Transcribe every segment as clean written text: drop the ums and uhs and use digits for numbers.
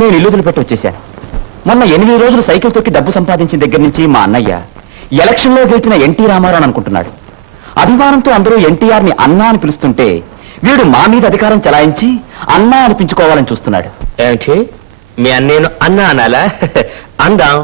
నేను ఇల్లు వదిలిపెట్టి వచ్చేశాను. మొన్న 8 రోజులు సైకిల్ తొక్కి డబ్బు సంపాదించిన దగ్గర నుంచి మా అన్నయ్య ఎలక్షన్లో గెలిచిన ఎన్టీ రామారావు అనుకుంటున్నాడు. అభిమానంతో అందరూ ఎన్టీఆర్ని అన్నా అని పిలుస్తుంటే వీడు మా మీద అధికారం చలాయించి అన్నా అనిపించుకోవాలని చూస్తున్నాడు. ఏమిటి మీ అన్నేను అన్నా అనాలా? అందాం.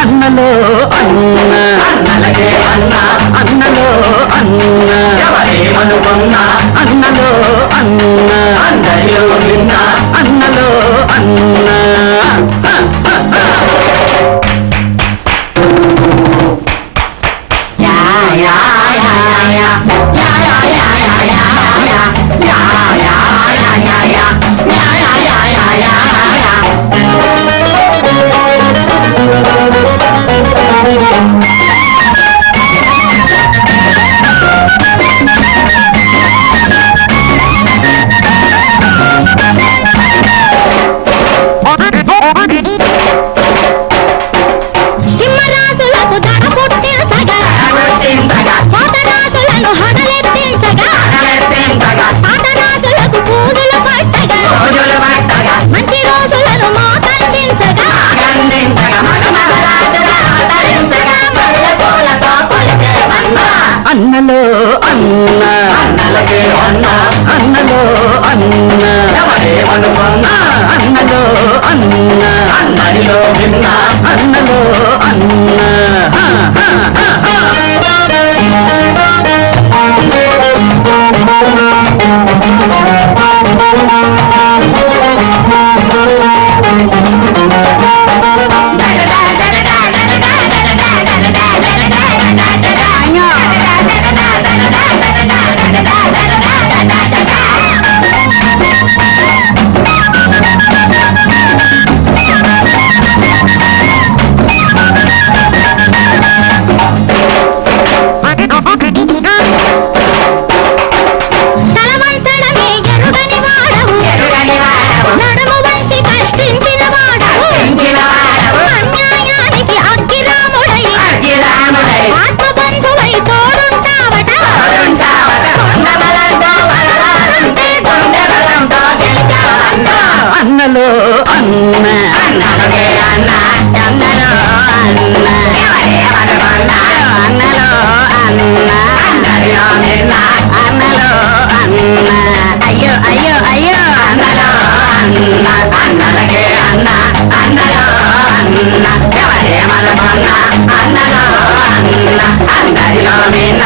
అన్నలో అన్న అన్నలకే అన్న అన్నలో అన్న ఎవరేమనుకున్నా అన్నలో అన్న అందరిలో విన్న అన్నలో అన్న. అన్నలో అన్న అన్నలకే అన్న అన్నలో అన్న ఎవరేమనుకున్నా అన్నలో అన్న అందరిలో విన్న అన్నలో అన్న. అన్నలో అన్న అన్నలకే అన్న అన్నలో అన్న ఎవరేమనుకున్నా అన్నలో అన్న అందరిలో విన్న అన్నలో అన్న. అయ్యో అయ్యో అయ్యో అన్నలో అన్న అన్నలకే అన్న అన్నలో అన్న ఎవరేమనుకున్నా అన్నలో అన్న అందరిలో విన్న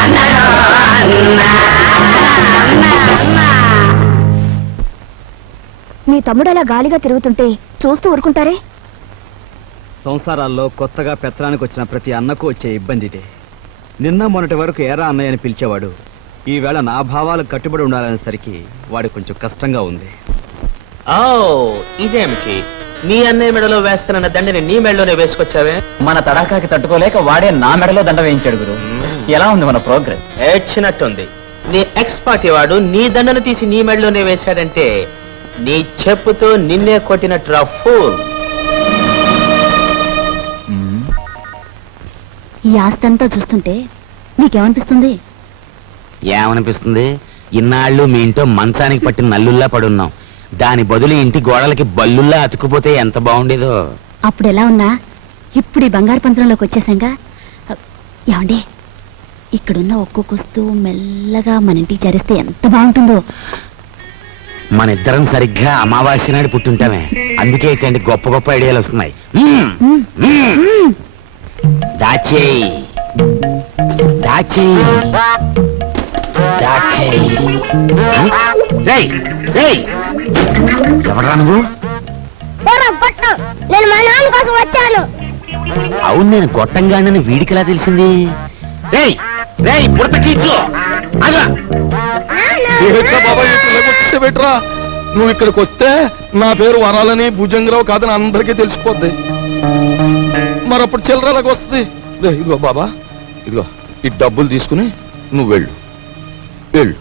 అన్నలో అన్న. మీ తమ్ముడు అలా గాలిగా తిరుగుతుంటే చూస్తూ ఊరుకుంటారే? సంసారాల్లో కొత్తగా పెత్తనానికి వచ్చిన ప్రతి అన్నకు వచ్చే ఇబ్బంది ఇదే. నిన్న మొన్నటి వరకు ఏరా అన్నయ్య అని పిలిచేవాడు. ఈవేళ నా భావాలకు కట్టుబడి ఉండాలనేసరికి వాడు కొంచెం కష్టంగా ఉంది. ఓ ఇదేమిటి నీ అన్నయ్య మెడలో వేస్తానన్న దండని నీ మెడలోనే వేసుకొచ్చావే? మన తడాకాకి తట్టుకోలేక వాడే నా మెడలో దండ వేయించాడు గురు. ఎలా ఉంది మన ప్రోగ్రెస్? ఏడ్చినట్టుంది. నీ ఎక్స్ పార్టీ వాడు నీ దండను తీసి నీ మెడలోనే వేశాడంటే నీ చెప్పుతో నిన్నే కొట్టినట్టు ఫూల్. ఈ ఆస్తంతా చూస్తుంటే నీకేమనిపిస్తుంది? ఏమనిపిస్తుంది? ఇన్నాళ్ళు మీ ఇంట్లో మంచానికి పట్టిన నల్లుల్లా పడున్నాం. దాని బదులు ఇంటి గోడలకి బల్లుల్లా అతుకుపోతే ఎంత బాగుండేదో. అప్పుడు ఎలా ఉన్నా ఇప్పుడు ఈ బంగారు పంజరంలోకి వచ్చేసాంగా. ఏమండి, ఇక్కడున్న ఒక్కొక్క వస్తువు మెల్లగా మన ఇంటికి చేరిస్తే ఎంత బాగుంటుందో. మన ఇద్దరం సరిగ్గా అమావాస్య నాడు పుట్టుంటామే. అందుకే ఇట్లాంటి గొప్ప గొప్ప ఐడియాలు వస్తున్నాయి. దాచేయి దాచేయి దాచేయి. ఎవరా నువ్వు? నేను మా నాన్న కోసం వచ్చాను. అవును, నేను గొట్టంగానని వీడికి ఎలా తెలిసింది? రేయ్ రేయ్ పుడతకీచు. నాన్న ఏంట్రా బాబా వచ్చేబెట్రా నువ్వు ఇక్కడికి వస్తే నా పేరు వరాలని భుజంగరావు కాదని అందరికీ తెలిసిపోద్ది మరప్పుడు చిల్లరలాగా వస్తుంది ఇదిగో బాబా ఇదిగో ఈ డబ్బులు తీసుకుని నువ్వు వెళ్ళు వెళ్ళు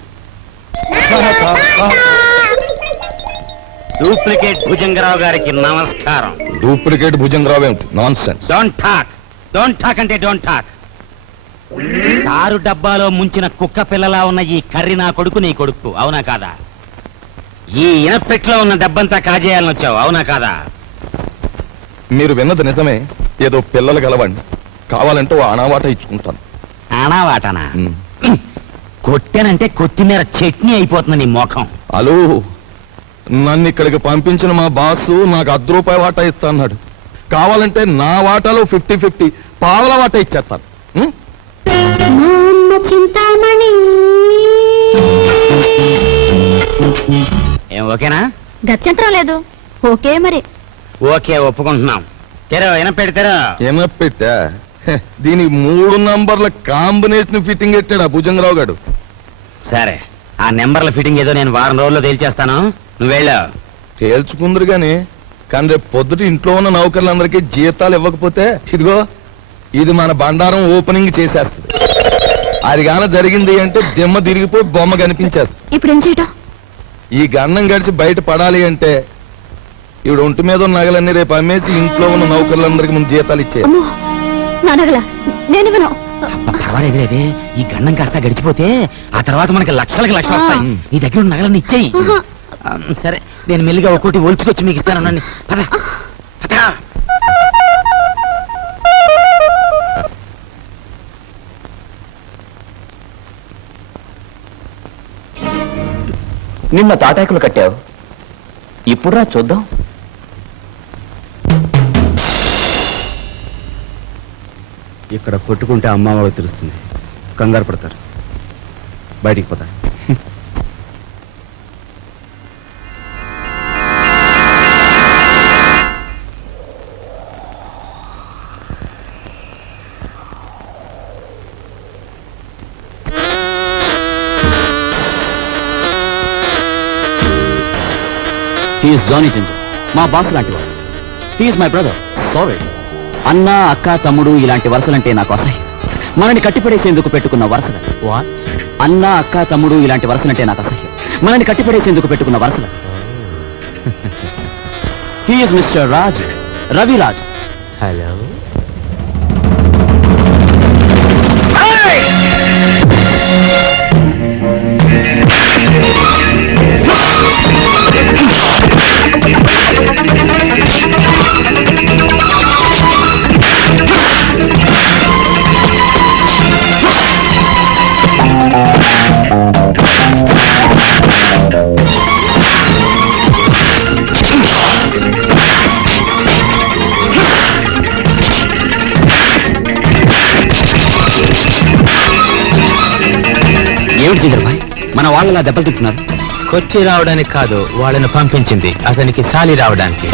డూప్లికేట్ భుజంగరావు గారికి నమస్కారం. డూప్లికేట్ భుజంగరావు ఏమిటి నాన్ సెన్స్ డోంట్ టాక్ అంటే డోంట్ టాక్. తారు డబ్బాలో ముంచిన కుక్క పిల్లలా ఉన్న ఈ కర్రి నా కొడుకు నీ కొడుకు, అవునా కాదా? ఈ ఇనపెట్లో ఉన్న డబ్బంతా కాజేయాలని వచ్చావు, అవునా కాదా? మీరు విన్నది నిజమే. ఏదో పిల్లలు గలవండి, కావాలంటే ఓ అనావాట ఇచ్చుకుంటాను. ఆనావాటనా? ఉమ్. కొట్టానంటే కొత్తిమీర చట్నీ అయిపోతుంది నీ ముఖం. హలో, నన్ను ఇక్కడికి పంపించిన మా బాసు నాకు ₹10 వాటా ఇస్తా అన్నాడు. కావాలంటే నా వాటాలో 50-50 పావల వాటా ఇచ్చేస్తాను. ఉం? చింతామణి ఏం ఓకేనా? గత్యంతరం లేదు. ఓకే మరి. ఓకే, ఒప్పుకుంటున్నాం. తెరో ఇనపెడి తెరో. ఎనపెట్టా దీనికి 3 నంబర్ల కాంబినేషన్ ఫిట్టింగ్ పెట్టాడు ఆ భుజంగరావు గారు. సరే, ఆ నెంబర్ల ఫిట్టింగ్ ఏదో నేను వారం రోజుల్లో తేల్చేస్తాను, నువ్వు వెళ్ళావు. తేల్చుకుందరు గాని కానీ రేపు పొద్దుట ఇంట్లో ఉన్న నౌకర్లందరికీ జీతాలు ఇవ్వకపోతే ఇదిగో ఇది మన బండారం ఓపెనింగ్ చేసేస్తుంది. అది గాన జరిగింది అంటే దిమ్మ తిరిగిపోయి బొమ్మ కనిపించేస్తుంది. ఇప్పుడు ఏం చేయటం? ఈ గన్నం గడిచి బయట పడాలి అంటే ఇవిడ ఒంటి మీద ఉన్న నగలన్నీ రేపు అమ్మేసి ఇంట్లో ఉన్న నౌకర్లందరికీ ముందు జీతాలు ఇచ్చే. అమ్మో, నా నగల నేనివ్వను. పర్వాలేదు లేదే, ఈ గండం కాస్త గడిచిపోతే ఆ తర్వాత మనకి లక్షలకి లక్షలు వస్తాయి. నీ దగ్గర ఉన్న నగలన్నీ ఇచ్చేయి. సరే, నేను మెల్లిగా ఒక్కోటి ఒలుచుకొచ్చి మీకు ఇస్తాను. పద పద. నిన్న తాటాకులు కట్టావు, ఇప్పుడు రా చూద్దాం. ఇక్కడ కొట్టుకుంటే అమ్మ వాళ్ళకి తెలుస్తుంది, కంగారు పడతారు, బయటికి పోతారు. హీఈస్ జానీ జింజర్, మా బాస్ లాంటి వాడు. He's my brother. సారీ. అన్న, అక్క, తమ్ముడు ఇలాంటి వరుసలంటే నాకు అసహ్యం. మనని కట్టిపడేసేందుకు పెట్టుకున్న వరుసలు. అన్న, అక్క, తమ్ముడు ఇలాంటి వరుసలంటే నాకు అసహ్యం. మనని కట్టిపడేసేందుకు పెట్టుకున్న వరుసలు. He's mister Raj, Raviraj. Hello. ఏమిటి జింజర్ భాయ్, మన వాళ్ళలా దెబ్బలు తింటున్నారు? కొచ్చి రావడానికి కాదు, వాళ్ళని పంపించింది అతనికి సాలి రావడానికి.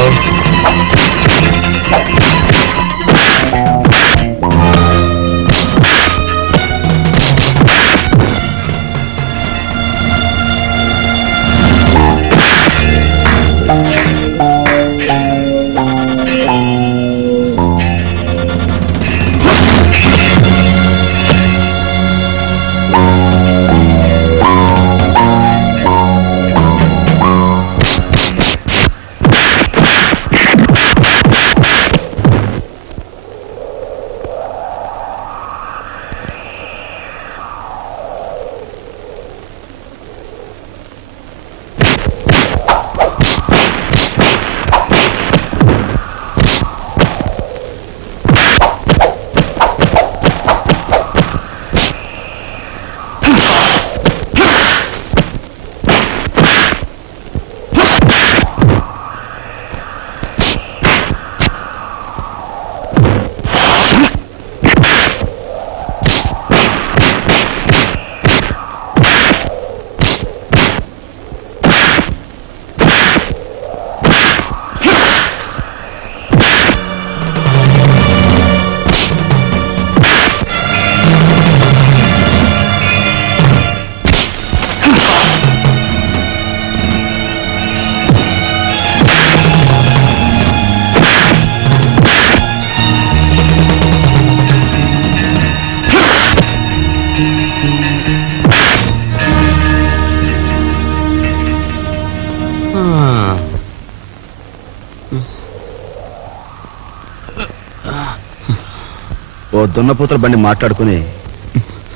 ఓ దున్నపోతుల బండి మాట్లాడుకుని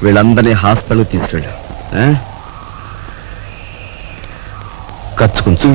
వీళ్ళందరినీ హాస్పిటల్కి తీసుకెళ్ళు. ఖర్చు కొంచెం